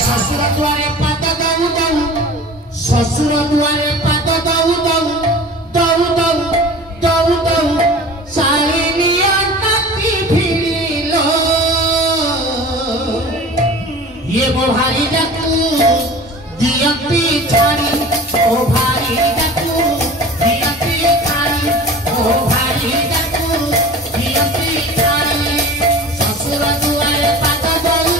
ससुर द्वारे पाद दऊ दऊ ससुर द्वारे पाद दऊ दऊ दऊ दऊ दऊ दऊ सालिनिया ताकी भिड़िलो ये वो भारी जाकू दियती छाड़ी ओ भारी जाकू दियती छाड़ी ओ भारी जाकू दियती छाड़ी ससुर द्वारे पाद दऊ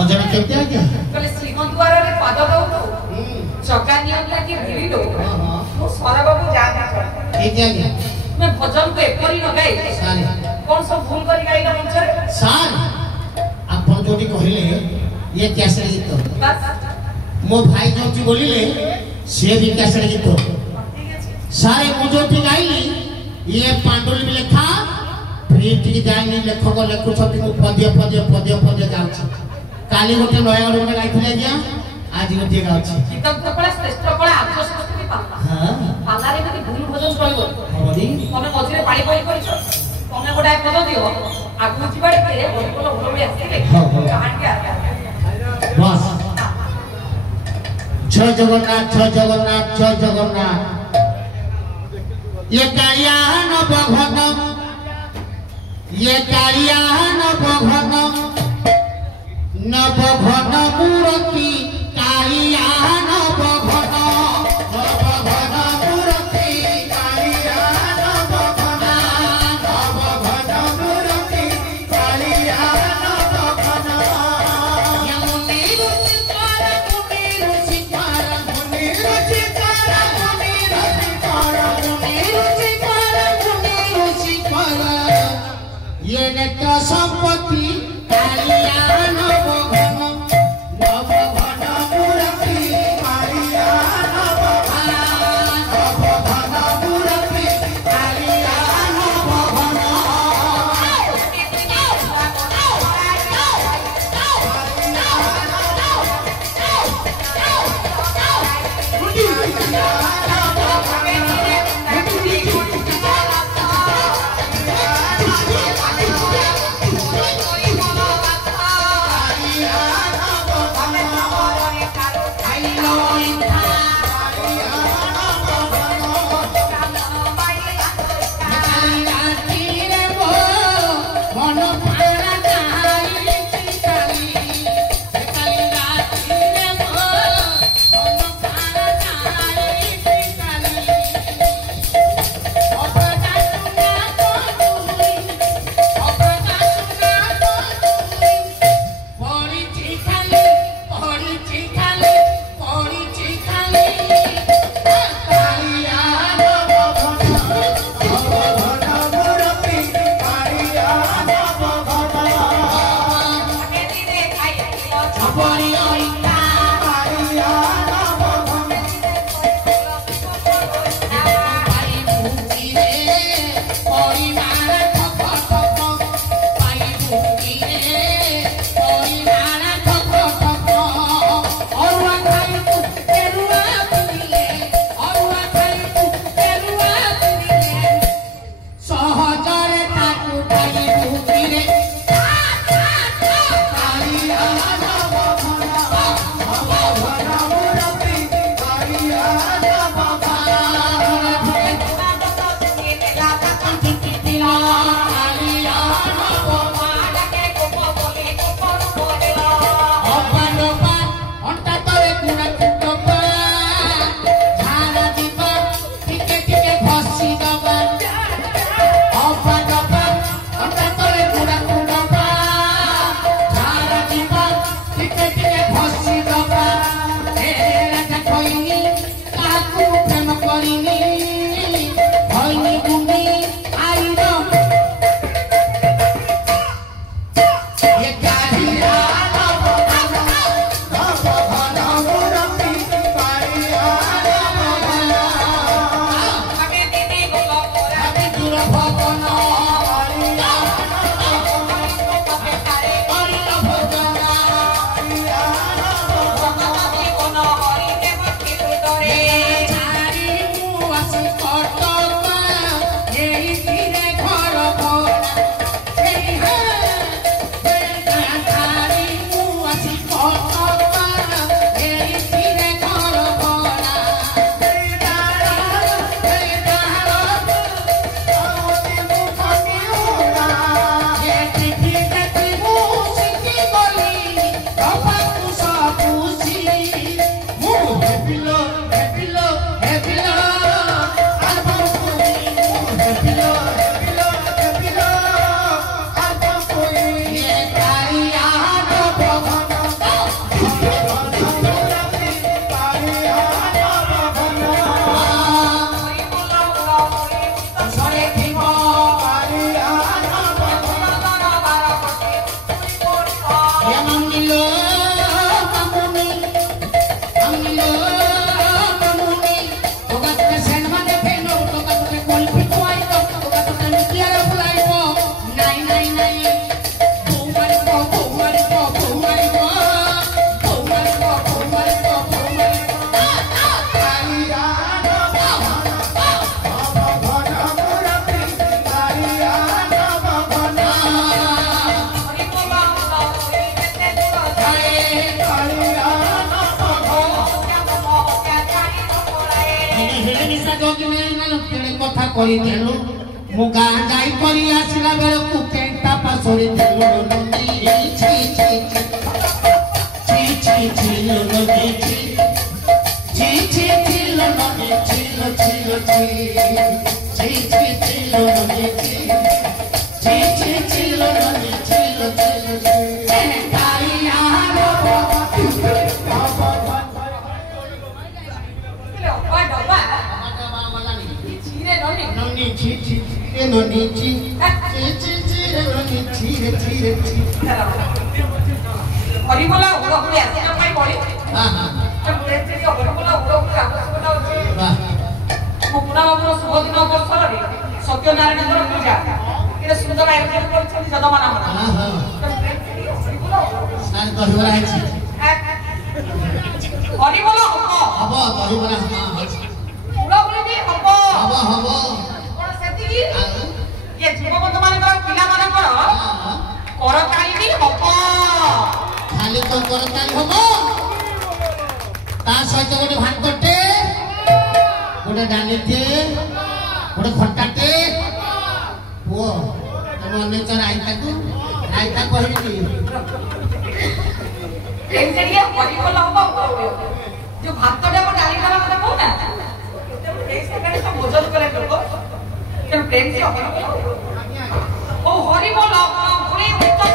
भजन केते आज्ञा कले श्रीमंत द्वारा रे पाद दऊ दऊ चका नियम लागी भिड़ी दो मो सारा बाबू जान केते आज्ञा मैं भजन को एपरी न गाई सारे कौन सब भूल करी गाई ना मंच रे सार आपण जोटी कहिले ये कैसे गीत बस मो भाई जोटी बोलिले से भी कैसे गीत सारे मो जोटी गाइली ये पांडुल भी लेखा प्रिंट की जाइनी लेखक लेखु छथि मु पद्य गाउछि काली गोटे नयागढ़ गोटे गाइथिले गया आज गोटे गाउछि गीतम तो पड़ा श्रेष्ठ पड़ा आत्म संस्कृति पाला हां पाला रे যদি ভুল ভজন চলবো হবনি তুমি মঝিরে পানি পই করিছো তুমি গোটা পদ দিও আগু জিবাড়ে কে বলবো বলবে আসিবে কাহান কে আগে बस जय जगन्नाथ जय जगन्नाथ जय जगन्नाथ ये कालिया नवघन ये कालिया नवघन नवघन मूर्ति कालिया नवघन नवघन मूर्ति कालिया नवघन नवघन मूर्ति कालिया नवघन ये नेत्र संपत्ति कालिया नवघन नवघन मूर्ति कालिया नवघन नवघन मूर्ति कालिया नवघन फसी दबा ए राजा खोइनी काकू प्रेम करिनी होइनी गुमी आइरो ये कालिया কথা করি দেলু মু গাঁ যাই করি আসিলা বেলকু কেন্টা পাছড়ি দেলু নদী ছি ছি ছি ছি ছি নদী ছি ছি ছি ছি নদী ছিল ছিল ছি ছি ছি ছি নদী ছি ছি ছি ছি নদী ছিল ছিল ছি কালিয়া Noni chi chi chi noni chi chi chi chi noni chi chi chi Hari bola udah kuliah, siapa yang boleh? Jadi hari bola udah kuliah, aku sudah tahu. Mukuna mukuna subuh dina bersara ni, Satya Narayana Guru puja. Kita sudah ayat yang bercakap di zaman mana? Hari bola. Saya kau hiburan aja. Hari bola apa? Apa kau hiburan apa? Udah boleh ni apa? Apa? Orang setigi? Ya cuma teman-teman orang pila mana koro? Koro kali ni apa? Kali tu koro kali apa? Tas saja kau dihan kote, kau dani te, kau khota te, wow, kamu ane cara aita kau ini. Yang dia hari bola apa? जो भात तो double डाली डाला मतलब कौन है? प्रेम से करने तो भोजन करें लोगों। क्या प्रेम से होगा? ओ हरी बोला, बुरे उत्तर